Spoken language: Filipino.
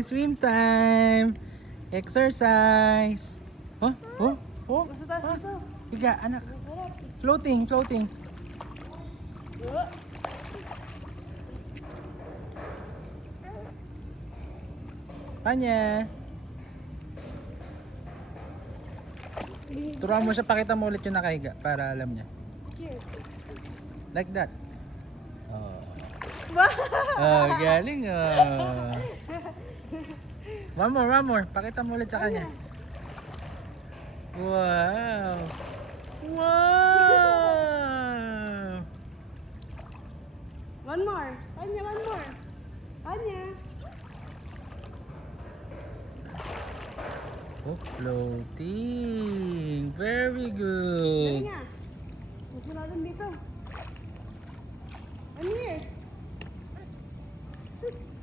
time! Swim time! Exercise! Oh, oh, oh! Basta tayo dito. Higa, anak. Floating, floating. Tanya. Turuan mo siya, pakita mo ulit yung nakahiga para alam niya. Like that. Oh. Oh, galing oh. One more. Pakita mo ulit sa kanya. Wow. Wow. One more. Anya, one more. Anya. Oh, floating. Very good. Galing nga.